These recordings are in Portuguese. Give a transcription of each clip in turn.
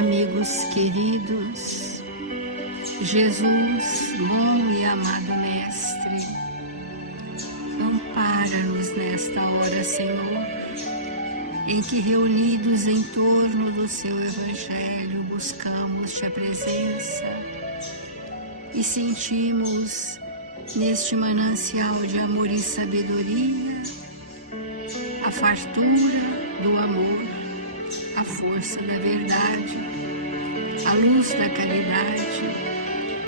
Amigos queridos, Jesus, bom e amado Mestre, ampara-nos nesta hora, Senhor, em que reunidos em torno do Seu Evangelho buscamos Tua presença e sentimos neste manancial de amor e sabedoria a fartura do amor, a força da verdade, a luz da caridade,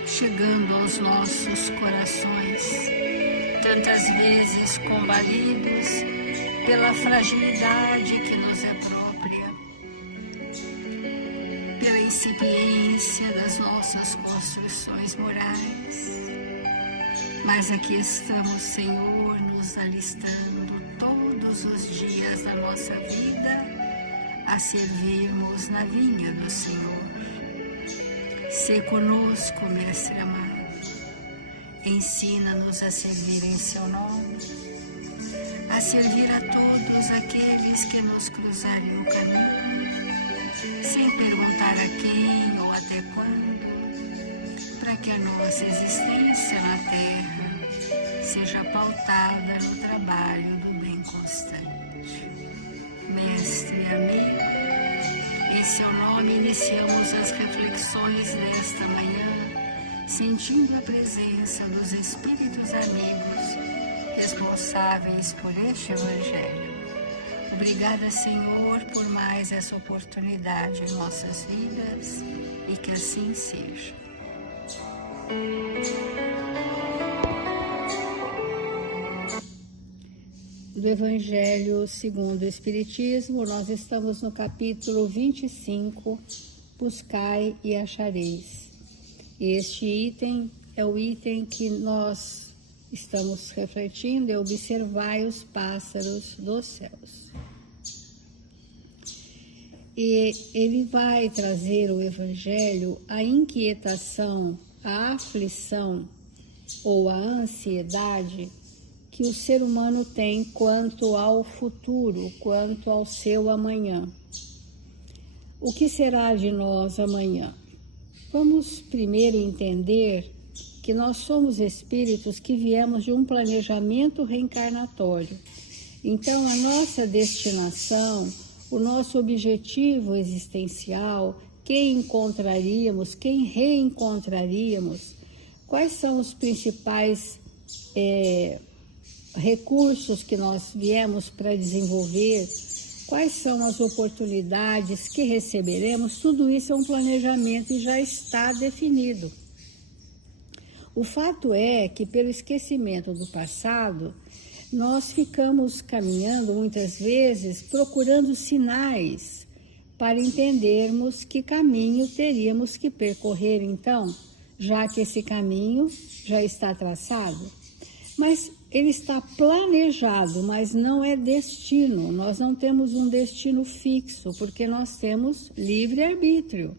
chegando aos nossos corações, tantas vezes combalidos pela fragilidade que nos é própria, pela incipiência das nossas construções morais. Mas aqui estamos, Senhor, nos alistando todos os dias da nossa vida a servirmos na vinha do Senhor. Sê conosco, Mestre amado, ensina-nos a servir em Seu nome, a servir a todos aqueles que nos cruzarem o caminho, sem perguntar a quem ou até quando, para que a nossa existência na terra seja pautada no trabalho do bem constante. Mestre e amigo, em Seu nome iniciamos as reflexões desta manhã, sentindo a presença dos Espíritos amigos responsáveis por este Evangelho. Obrigada, Senhor, por mais essa oportunidade em nossas vidas e que assim seja. Do Evangelho segundo o Espiritismo, nós estamos no capítulo 25, Buscai e achareis. Este item é o item que nós estamos refletindo, é observai os pássaros dos céus. E ele vai trazer o Evangelho a inquietação, a aflição ou a ansiedade que o ser humano tem quanto ao futuro, quanto ao seu amanhã. O que será de nós amanhã? Vamos primeiro entender que nós somos espíritos que viemos de um planejamento reencarnatório. Então, a nossa destinação, o nosso objetivo existencial, quem encontraríamos, quem reencontraríamos, quais são os principais recursos que nós viemos para desenvolver, quais são as oportunidades que receberemos, tudo isso é um planejamento e já está definido. O fato é que, pelo esquecimento do passado, nós ficamos caminhando muitas vezes procurando sinais para entendermos que caminho teríamos que percorrer então, já que esse caminho já está traçado. Mas ele está planejado, mas não é destino. Nós não temos um destino fixo, porque nós temos livre-arbítrio.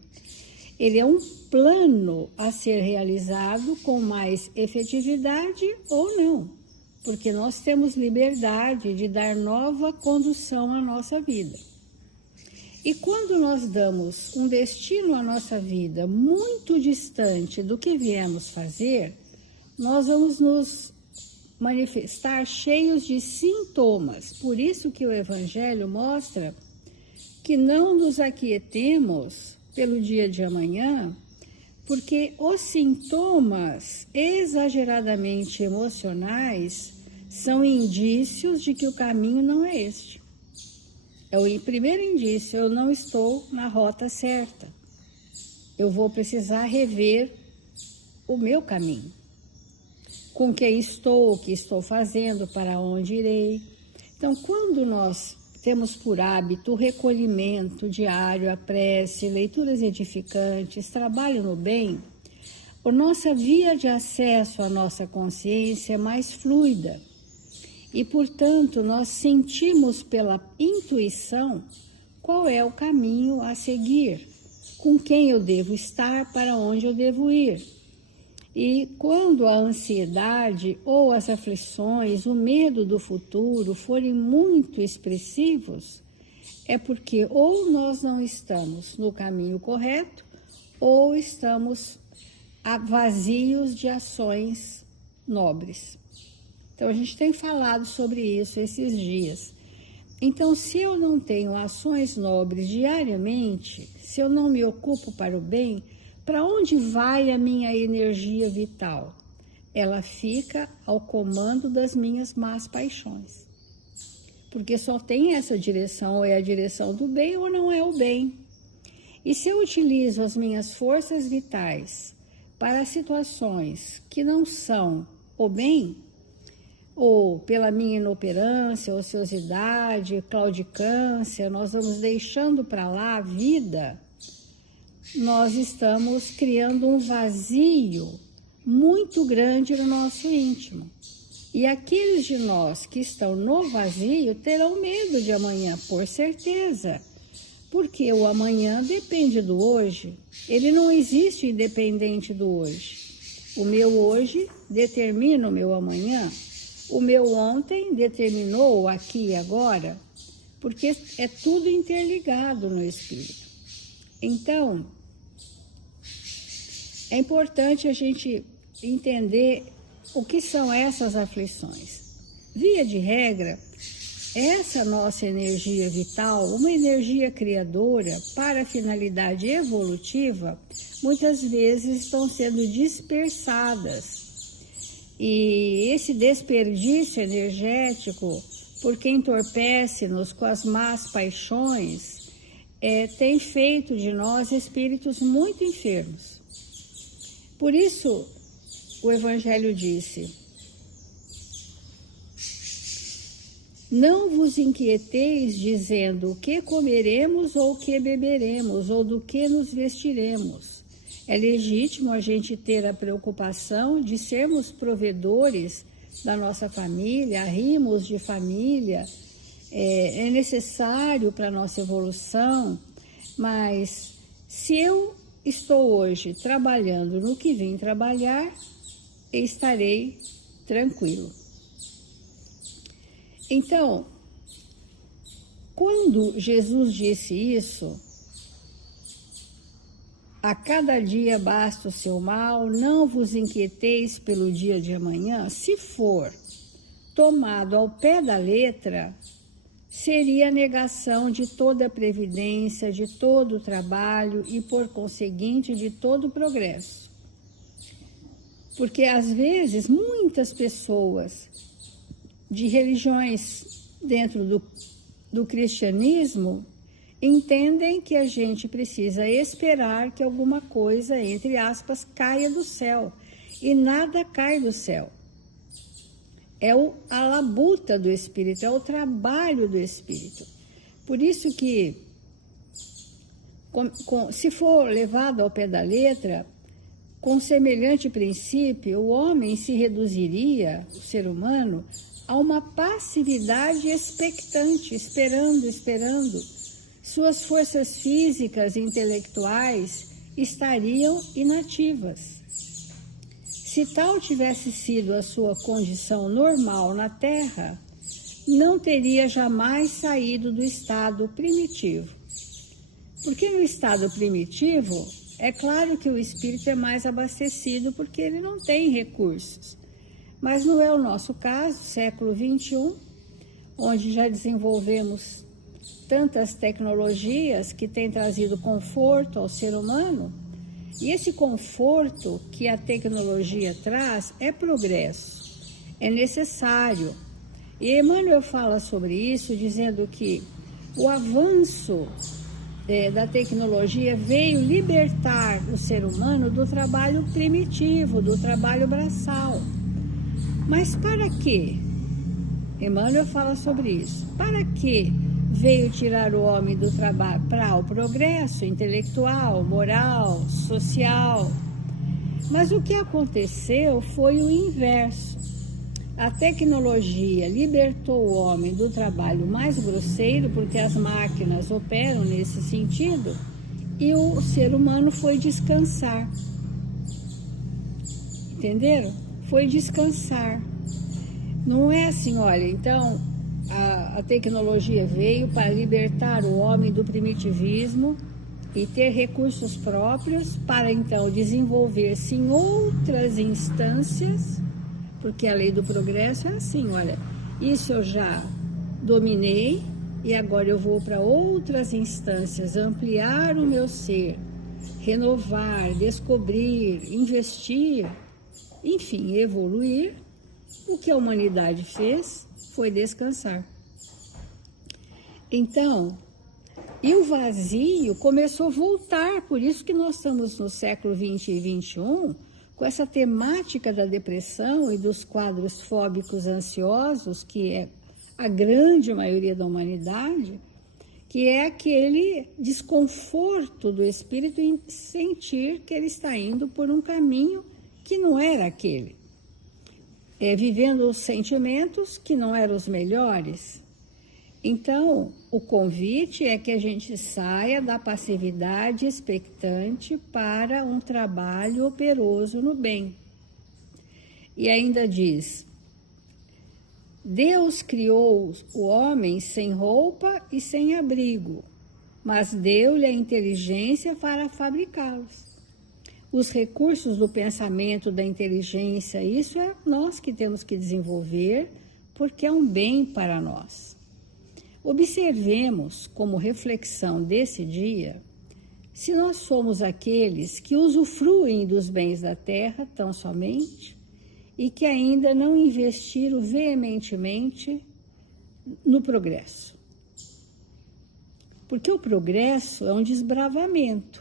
Ele é um plano a ser realizado com mais efetividade ou não, porque nós temos liberdade de dar nova condução à nossa vida. E quando nós damos um destino à nossa vida muito distante do que viemos fazer, nós vamos nos manifestar cheios de sintomas. Por isso que o Evangelho mostra que não nos aquietemos pelo dia de amanhã, porque os sintomas exageradamente emocionais são indícios de que o caminho não é este. É o primeiro indício, eu não estou na rota certa. Eu vou precisar rever o meu caminho. Com quem estou, o que estou fazendo, para onde irei. Então, quando nós temos por hábito o recolhimento diário, a prece, leituras edificantes, trabalho no bem, a nossa via de acesso à nossa consciência é mais fluida. E, portanto, nós sentimos pela intuição qual é o caminho a seguir, com quem eu devo estar, para onde eu devo ir. E quando a ansiedade ou as aflições, o medo do futuro forem muito expressivos, é porque ou nós não estamos no caminho correto, ou estamos vazios de ações nobres. Então, a gente tem falado sobre isso esses dias. Então, se eu não tenho ações nobres diariamente, se eu não me ocupo para o bem, para onde vai a minha energia vital? Ela fica ao comando das minhas más paixões. Porque só tem essa direção, ou é a direção do bem ou não é o bem. E se eu utilizo as minhas forças vitais para situações que não são o bem, ou pela minha inoperância, ociosidade, claudicância, nós vamos deixando para lá a vida, nós estamos criando um vazio muito grande no nosso íntimo. E aqueles de nós que estão no vazio terão medo de amanhã, por certeza. Porque o amanhã depende do hoje. Ele não existe independente do hoje. O meu hoje determina o meu amanhã. O meu ontem determinou o aqui e agora. Porque é tudo interligado no espírito. Então, é importante a gente entender o que são essas aflições. Via de regra, essa nossa energia vital, uma energia criadora para a finalidade evolutiva, muitas vezes estão sendo dispersadas. E esse desperdício energético, porque entorpece-nos com as más paixões, tem feito de nós espíritos muito enfermos. Por isso, o Evangelho disse: não vos inquieteis dizendo o que comeremos ou o que beberemos ou do que nos vestiremos. É legítimo a gente ter a preocupação de sermos provedores da nossa família, arrimos de família, é necessário para a nossa evolução, mas se eu estou hoje trabalhando no que vim trabalhar, estarei tranquilo. Então, quando Jesus disse isso, a cada dia basta o seu mal, não vos inquieteis pelo dia de amanhã, se for tomado ao pé da letra, seria a negação de toda a previdência, de todo o trabalho e, por conseguinte, de todo o progresso. Porque, às vezes, muitas pessoas de religiões dentro do cristianismo entendem que a gente precisa esperar que alguma coisa, entre aspas, caia do céu. E nada cai do céu. É a labuta do Espírito, é o trabalho do Espírito. Por isso que, se for levado ao pé da letra, com semelhante princípio, o homem se reduziria, o ser humano, a uma passividade expectante, esperando. Suas forças físicas e intelectuais estariam inativas. Se tal tivesse sido a sua condição normal na Terra, não teria jamais saído do estado primitivo. Porque no estado primitivo, é claro que o espírito é mais abastecido porque ele não tem recursos. Mas não é o nosso caso, século XXI, onde já desenvolvemos tantas tecnologias que têm trazido conforto ao ser humano. E esse conforto que a tecnologia traz é progresso, é necessário. E Emmanuel fala sobre isso, dizendo que o avanço da tecnologia veio libertar o ser humano do trabalho primitivo, do trabalho braçal. Mas para quê? Emmanuel fala sobre isso. Para que veio tirar o homem do trabalho? Para o progresso intelectual, moral, social. Mas o que aconteceu foi o inverso. A tecnologia libertou o homem do trabalho mais grosseiro, porque as máquinas operam nesse sentido, e o ser humano foi descansar. Entenderam? Foi descansar. Não é assim, olha, então, A tecnologia veio para libertar o homem do primitivismo e ter recursos próprios para então desenvolver-se em outras instâncias, porque a lei do progresso é assim, olha, isso eu já dominei e agora eu vou para outras instâncias, ampliar o meu ser, renovar, descobrir, investir, enfim, evoluir. O que a humanidade fez foi descansar. Então, e o vazio começou a voltar, por isso que nós estamos no século 20 e 21, com essa temática da depressão e dos quadros fóbicos ansiosos, que é a grande maioria da humanidade, que é aquele desconforto do espírito em sentir que ele está indo por um caminho que não era aquele. Vivendo os sentimentos que não eram os melhores. Então, o convite é que a gente saia da passividade expectante para um trabalho operoso no bem. E ainda diz, Deus criou o homem sem roupa e sem abrigo, mas deu-lhe a inteligência para fabricá-los. Os recursos do pensamento, da inteligência, isso é nós que temos que desenvolver, porque é um bem para nós. Observemos, como reflexão desse dia, se nós somos aqueles que usufruem dos bens da terra tão somente e que ainda não investiram veementemente no progresso. Porque o progresso é um desbravamento.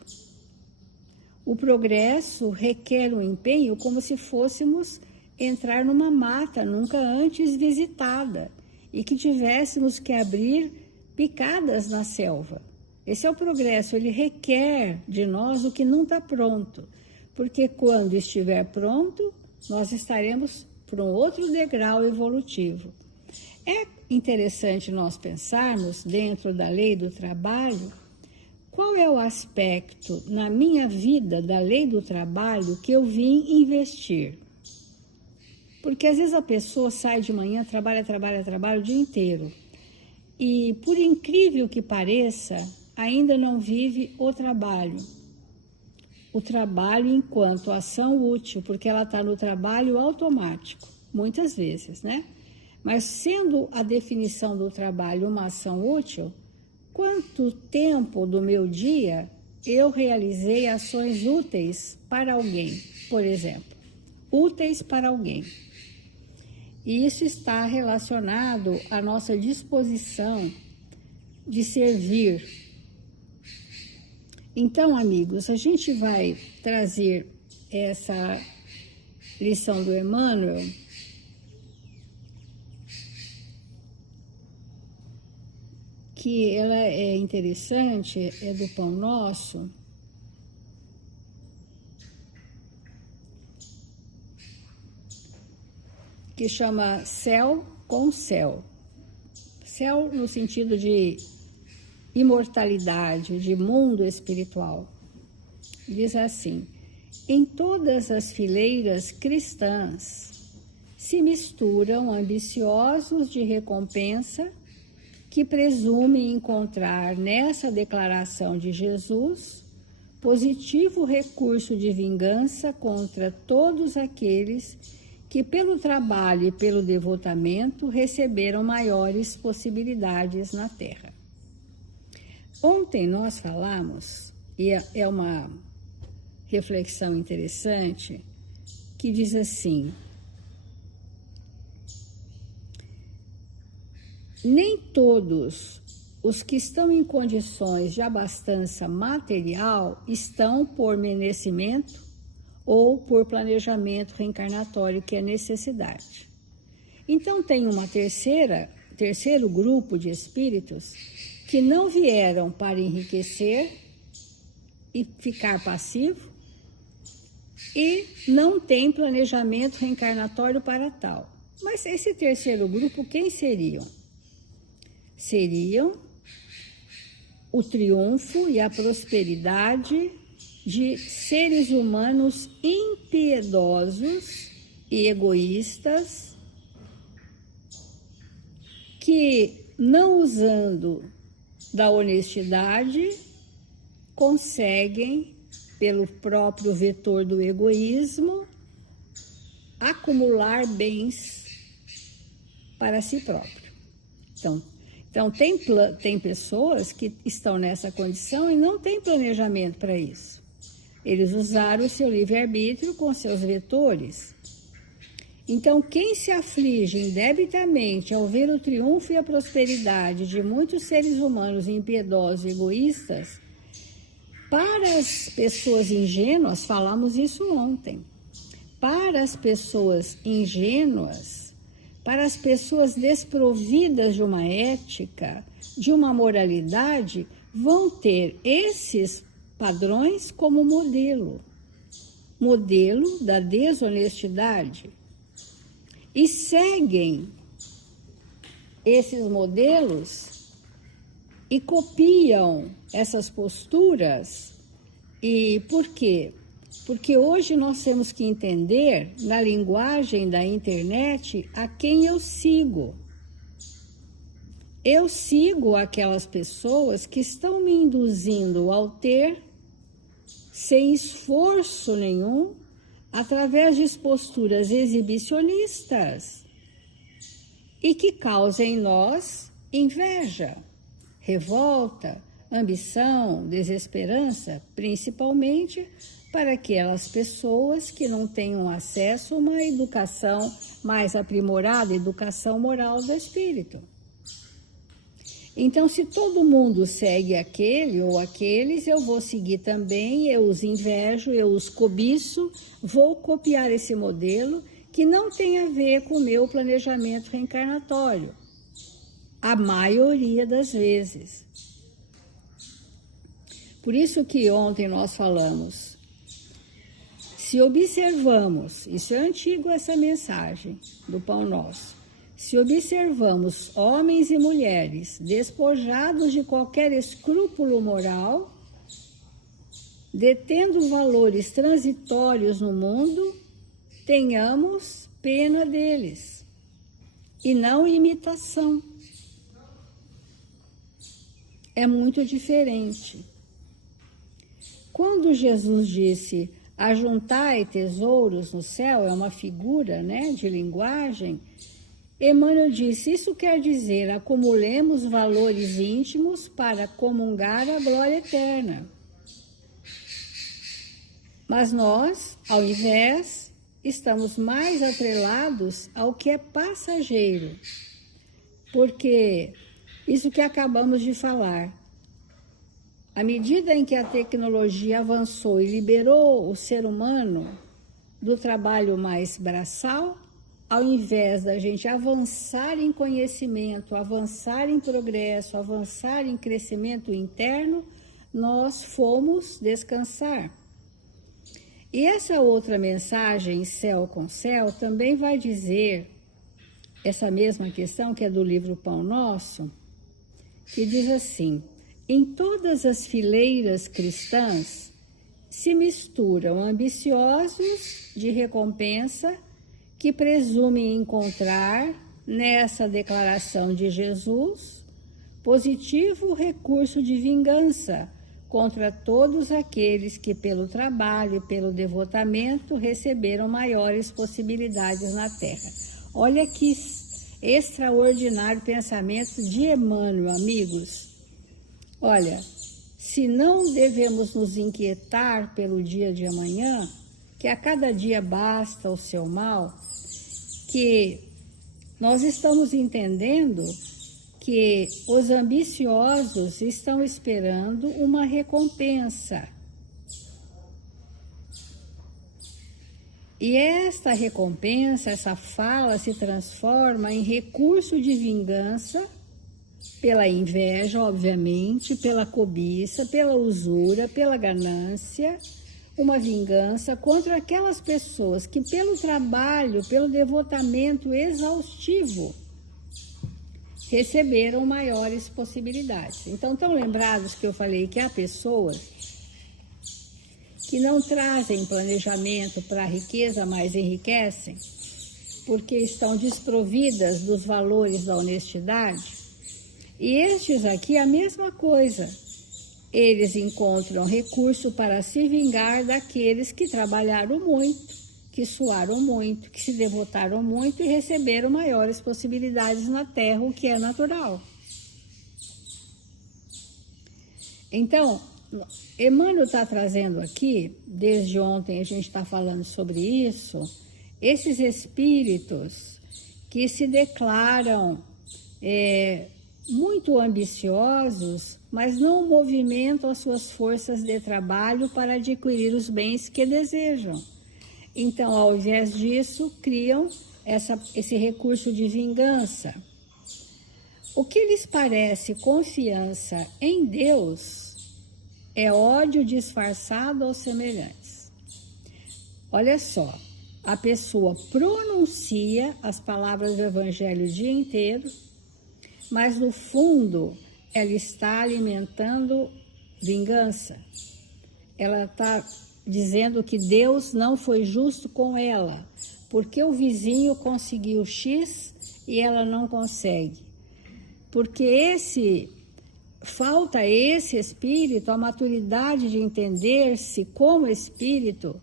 O progresso requer um empenho como se fôssemos entrar numa mata nunca antes visitada e que tivéssemos que abrir picadas na selva. Esse é o progresso, ele requer de nós o que não está pronto, porque quando estiver pronto, nós estaremos para um outro degrau evolutivo. É interessante nós pensarmos, dentro da lei do trabalho, qual é o aspecto na minha vida da lei do trabalho que eu vim investir? Porque às vezes a pessoa sai de manhã, trabalha o dia inteiro. E por incrível que pareça, ainda não vive o trabalho. O trabalho enquanto ação útil, porque ela está no trabalho automático, muitas vezes, né? Mas sendo a definição do trabalho uma ação útil, quanto tempo do meu dia eu realizei ações úteis para alguém, por exemplo, úteis para alguém. E isso está relacionado à nossa disposição de servir. Então, amigos, a gente vai trazer essa lição do Emmanuel, que ela é interessante, é do Pão Nosso, que chama Céu com Céu. Céu no sentido de imortalidade, de mundo espiritual. Diz assim, em todas as fileiras cristãs se misturam ambiciosos de recompensa que presumem encontrar nessa declaração de Jesus positivo recurso de vingança contra todos aqueles que pelo trabalho e pelo devotamento receberam maiores possibilidades na Terra. Ontem nós falamos, e é uma reflexão interessante, que diz assim, nem todos os que estão em condições de abastança material estão por merecimento ou por planejamento reencarnatório, que é necessidade. Então tem terceiro grupo de espíritos que não vieram para enriquecer e ficar passivo e não tem planejamento reencarnatório para tal. Mas esse terceiro grupo, quem seriam? Seriam o triunfo e a prosperidade de seres humanos impiedosos e egoístas que que, não usando da honestidade, conseguem, pelo próprio vetor do egoísmo, acumular bens para si próprio. Então tem pessoas que estão nessa condição e não têm planejamento para isso. Eles usaram o seu livre-arbítrio com seus vetores. Então, quem se aflige indebitamente ao ver o triunfo e a prosperidade de muitos seres humanos impiedosos e egoístas, para as pessoas ingênuas, falamos isso ontem, para as pessoas ingênuas, para as pessoas desprovidas de uma ética, de uma moralidade, vão ter esses padrões como modelo da desonestidade. E seguem esses modelos e copiam essas posturas. E por quê? Porque hoje nós temos que entender, na linguagem da internet, a quem eu sigo. Eu sigo aquelas pessoas que estão me induzindo ao ter, sem esforço nenhum, através de posturas exibicionistas e que causam em nós inveja, revolta, ambição, desesperança, principalmente para aquelas pessoas que não tenham acesso a uma educação mais aprimorada, educação moral do espírito. Então, se todo mundo segue aquele ou aqueles, eu vou seguir também, eu os invejo, eu os cobiço, vou copiar esse modelo que não tem a ver com o meu planejamento reencarnatório, a maioria das vezes. Por isso que ontem nós falamos, se observamos, isso é antigo essa mensagem do Pão Nosso, se observamos homens e mulheres despojados de qualquer escrúpulo moral, detendo valores transitórios no mundo, tenhamos pena deles, e não imitação. É muito diferente. Quando Jesus disse, ajuntai tesouros no céu, é uma figura, de linguagem, Emmanuel disse, isso quer dizer, acumulemos valores íntimos para comungar a glória eterna. Mas nós, ao invés, estamos mais atrelados ao que é passageiro. Porque isso que acabamos de falar, à medida em que a tecnologia avançou e liberou o ser humano do trabalho mais braçal, ao invés da gente avançar em conhecimento, avançar em progresso, avançar em crescimento interno, nós fomos descansar. E essa outra mensagem, Céu com Céu, também vai dizer essa mesma questão que é do livro Pão Nosso, que diz assim, em todas as fileiras cristãs se misturam ambiciosos de recompensa que presumem encontrar nessa declaração de Jesus positivo recurso de vingança contra todos aqueles que pelo trabalho e pelo devotamento receberam maiores possibilidades na Terra. Olha que extraordinário pensamento de Emmanuel, amigos. Olha, se não devemos nos inquietar pelo dia de amanhã, que a cada dia basta o seu mal, que nós estamos entendendo que os ambiciosos estão esperando uma recompensa. E esta recompensa, essa fala se transforma em recurso de vingança pela inveja, obviamente, pela cobiça, pela usura, pela ganância, uma vingança contra aquelas pessoas que pelo trabalho, pelo devotamento exaustivo, receberam maiores possibilidades. Então, estão lembrados que eu falei que há pessoas que não trazem planejamento para a riqueza, mas enriquecem? porque estão desprovidas dos valores da honestidade. E estes aqui, a mesma coisa. Eles encontram recurso para se vingar daqueles que trabalharam muito, que suaram muito, que se devotaram muito e receberam maiores possibilidades na terra, o que é natural. Então, Emmanuel está trazendo aqui, desde ontem a gente está falando sobre isso, esses espíritos que se declaram muito ambiciosos, mas não movimentam as suas forças de trabalho para adquirir os bens que desejam. Então, ao invés disso, criam esse recurso de vingança. O que lhes parece confiança em Deus é ódio disfarçado aos semelhantes. Olha só, a pessoa pronuncia as palavras do Evangelho o dia inteiro, mas no fundo ela está alimentando vingança. Ela está dizendo que Deus não foi justo com ela, porque o vizinho conseguiu X e ela não consegue. Porque falta a esse espírito a maturidade de entender-se como espírito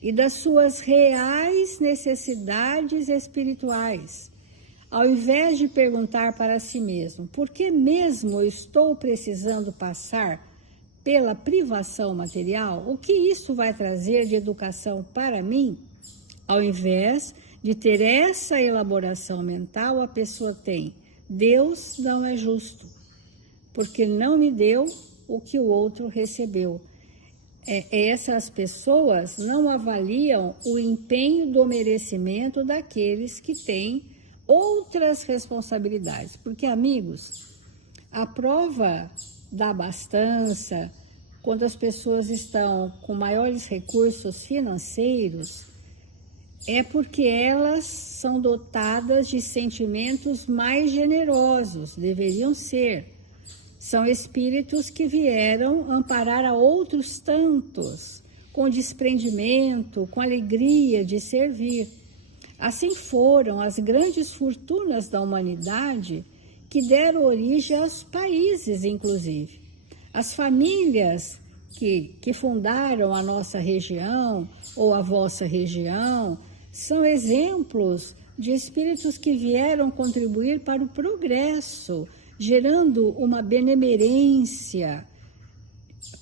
e das suas reais necessidades espirituais. Ao invés de perguntar para si mesmo, por que mesmo eu estou precisando passar pela privação material? O que isso vai trazer de educação para mim? Ao invés de ter essa elaboração mental, a pessoa tem: Deus não é justo, porque não me deu o que o outro recebeu. Essas pessoas não avaliam o empenho do merecimento daqueles que têm outras responsabilidades. Porque, amigos, a prova da abastança, quando as pessoas estão com maiores recursos financeiros, é porque elas são dotadas de sentimentos mais generosos, deveriam ser. São espíritos que vieram amparar a outros tantos, com desprendimento, com alegria de servir. Assim foram as grandes fortunas da humanidade que deram origem aos países, inclusive. As famílias que fundaram a nossa região ou a vossa região são exemplos de espíritos que vieram contribuir para o progresso, gerando uma benemerência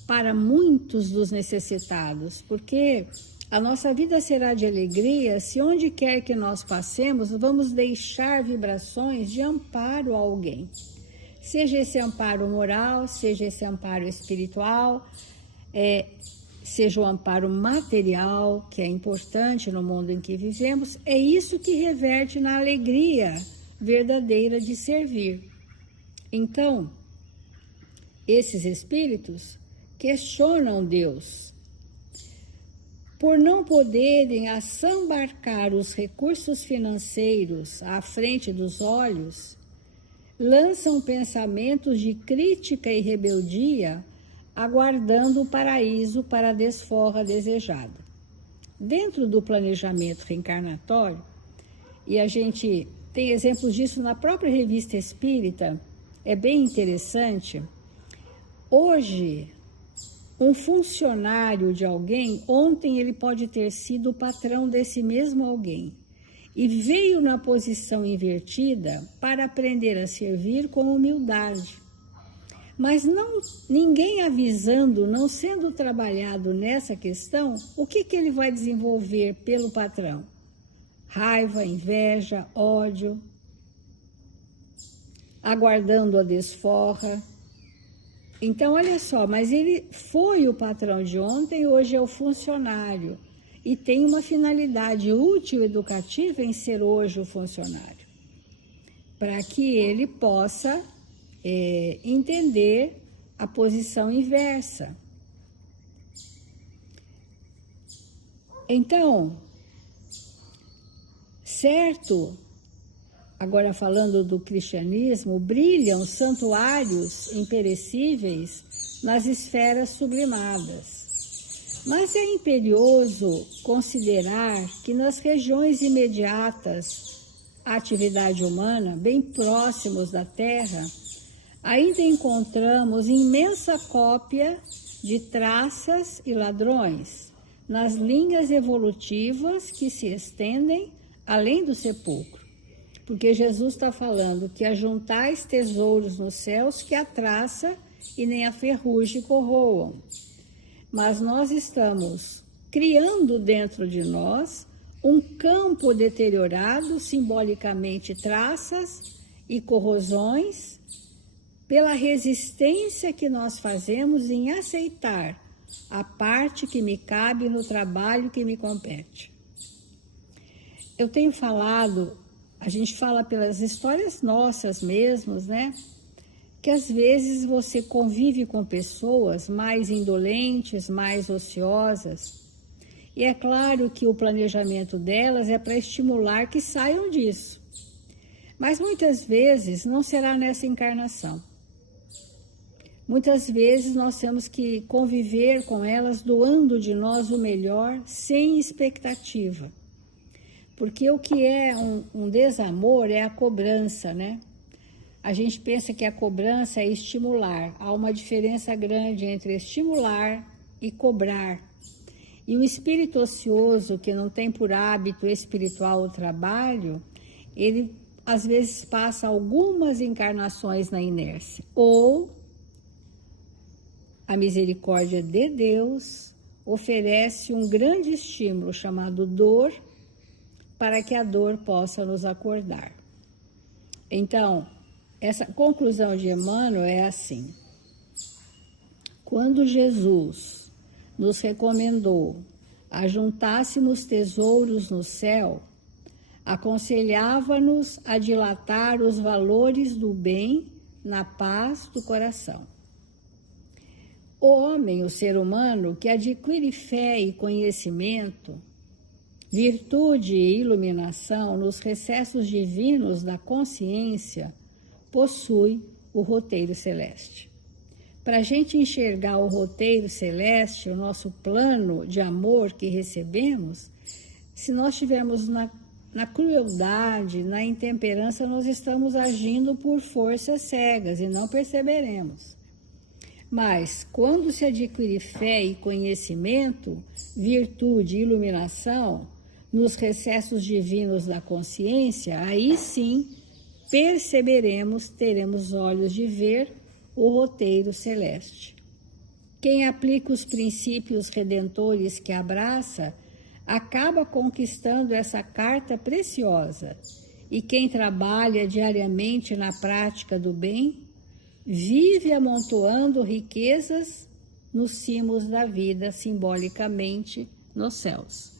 para muitos dos necessitados, porque a nossa vida será de alegria se onde quer que nós passemos, vamos deixar vibrações de amparo a alguém. Seja esse amparo moral, seja esse amparo espiritual, seja o amparo material, que é importante no mundo em que vivemos, é isso que reverte na alegria verdadeira de servir. Então, esses espíritos questionam Deus. Por não poderem assambarcar os recursos financeiros à frente dos olhos, lançam pensamentos de crítica e rebeldia, aguardando o paraíso para a desforra desejada. Dentro do planejamento reencarnatório, e a gente tem exemplos disso na própria Revista Espírita, é bem interessante. Hoje, um funcionário de alguém, ontem ele pode ter sido o patrão desse mesmo alguém e veio na posição invertida para aprender a servir com humildade. Mas ninguém avisando, não sendo trabalhado nessa questão, o que ele vai desenvolver pelo patrão? Raiva, inveja, ódio, aguardando a desforra. Então, olha só, mas ele foi o patrão de ontem, hoje é o funcionário. E tem uma finalidade útil educativa em ser hoje o funcionário. Para que ele possa entender a posição inversa. Então, certo, agora falando do cristianismo, brilham santuários imperecíveis nas esferas sublimadas. Mas é imperioso considerar que nas regiões imediatas à atividade humana, bem próximos da Terra, ainda encontramos imensa cópia de traças e ladrões nas linhas evolutivas que se estendem além do sepulcro. Porque Jesus está falando que ajuntais tesouros nos céus que a traça e nem a ferrugem corroam. Mas nós estamos criando dentro de nós um campo deteriorado, simbolicamente traças e corrosões, pela resistência que nós fazemos em aceitar a parte que me cabe no trabalho que me compete. Eu tenho falado, a gente fala pelas histórias nossas mesmos, né? Que às vezes você convive com pessoas mais indolentes, mais ociosas, e é claro que o planejamento delas é para estimular que saiam disso. Mas muitas vezes não será nessa encarnação. Muitas vezes nós temos que conviver com elas doando de nós o melhor, sem expectativa. Porque o que é um desamor é a cobrança, né? A gente pensa que a cobrança é estimular. Há uma diferença grande entre estimular e cobrar. E o espírito ocioso, que não tem por hábito espiritual o trabalho, ele às vezes passa algumas encarnações na inércia. Ou a misericórdia de Deus oferece um grande estímulo chamado dor, para que a dor possa nos acordar. Então, essa conclusão de Emmanuel é assim: quando Jesus nos recomendou ajuntássemos tesouros no céu, aconselhava-nos a dilatar os valores do bem na paz do coração. O homem, o ser humano, que adquire fé e conhecimento, virtude e iluminação nos recessos divinos da consciência, possui o roteiro celeste. Para a gente enxergar o roteiro celeste, o nosso plano de amor que recebemos, se nós estivermos na crueldade, na intemperança, nós estamos agindo por forças cegas e não perceberemos. Mas, quando se adquire fé e conhecimento, virtude e iluminação, nos recessos divinos da consciência, aí sim perceberemos, teremos olhos de ver o roteiro celeste. Quem aplica os princípios redentores que abraça, acaba conquistando essa carta preciosa. E quem trabalha diariamente na prática do bem, vive amontoando riquezas nos cimos da vida, simbolicamente nos céus.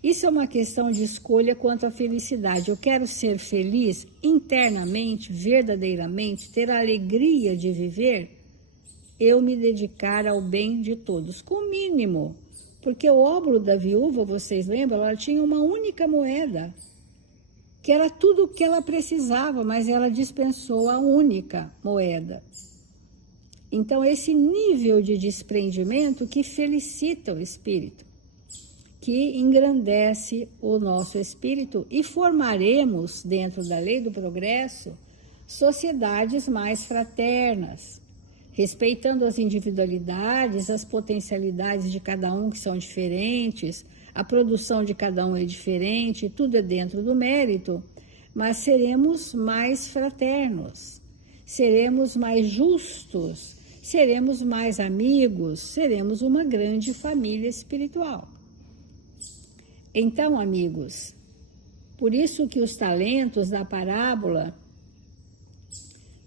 Isso é uma questão de escolha quanto à felicidade. Eu quero ser feliz internamente, verdadeiramente, ter a alegria de viver, eu me dedicar ao bem de todos, com o mínimo. Porque o óbolo da viúva, vocês lembram, ela tinha uma única moeda, que era tudo o que ela precisava, mas ela dispensou a única moeda. Então, esse nível de desprendimento que felicita o espírito, que engrandece o nosso espírito, e formaremos, dentro da lei do progresso, sociedades mais fraternas, respeitando as individualidades, as potencialidades de cada um que são diferentes, a produção de cada um é diferente, tudo é dentro do mérito, mas seremos mais fraternos, seremos mais justos, seremos mais amigos, seremos uma grande família espiritual. Então, amigos, por isso que os talentos da parábola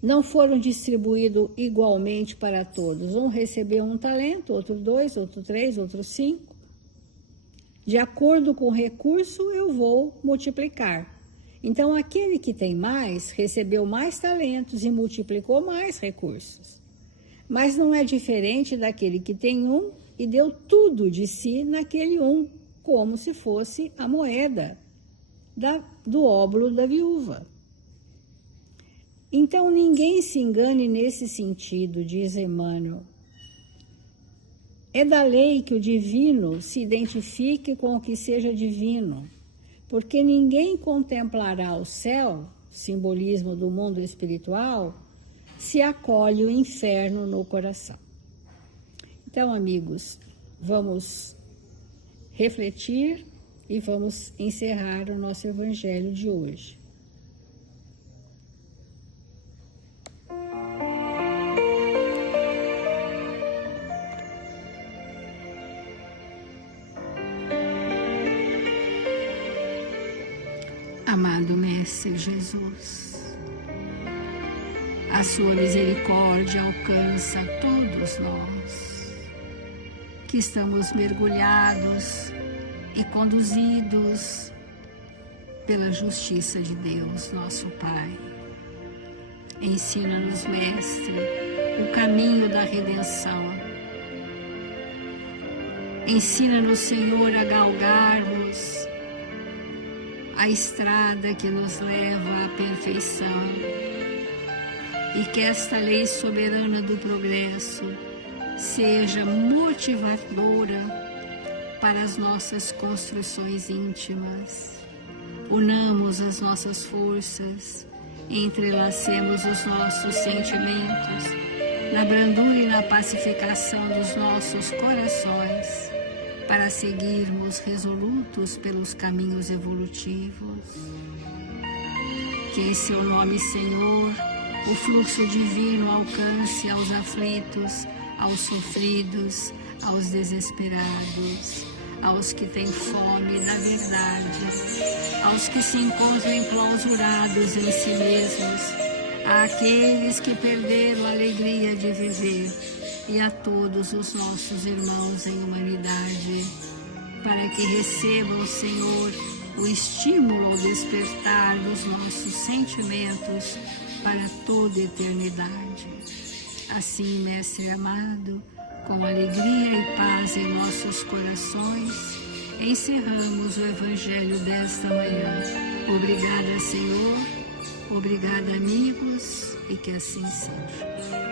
não foram distribuídos igualmente para todos. Um recebeu 1 talento, outro 2, outro 3, outro 5. De acordo com o recurso, eu vou multiplicar. Então, aquele que tem mais, recebeu mais talentos e multiplicou mais recursos. Mas não é diferente daquele que tem 1 e deu tudo de si naquele 1, como se fosse a moeda do óbolo da viúva. Então, ninguém se engane nesse sentido, diz Emmanuel. É da lei que o divino se identifique com o que seja divino, porque ninguém contemplará o céu, simbolismo do mundo espiritual, se acolhe o inferno no coração. Então, amigos, vamos refletir e vamos encerrar o nosso evangelho de hoje. Amado Mestre Jesus, a sua misericórdia alcança todos nós, que estamos mergulhados e conduzidos pela justiça de Deus, nosso Pai. Ensina-nos, Mestre, o caminho da redenção. Ensina-nos, Senhor, a galgarmos a estrada que nos leva à perfeição, e que esta lei soberana do progresso seja motivadora para as nossas construções íntimas. Unamos as nossas forças, entrelacemos os nossos sentimentos na brandura e na pacificação dos nossos corações, para seguirmos resolutos pelos caminhos evolutivos. Que em seu nome, Senhor, o fluxo divino alcance aos aflitos, aos sofridos, aos desesperados, aos que têm fome da verdade, aos que se encontram enclausurados em si mesmos, àqueles que perderam a alegria de viver, e a todos os nossos irmãos em humanidade, para que recebam, Senhor, o estímulo ao despertar dos nossos sentimentos para toda a eternidade. Assim, Mestre amado, com alegria e paz em nossos corações, encerramos o Evangelho desta manhã. Obrigada, Senhor, obrigada, amigos, e que assim seja.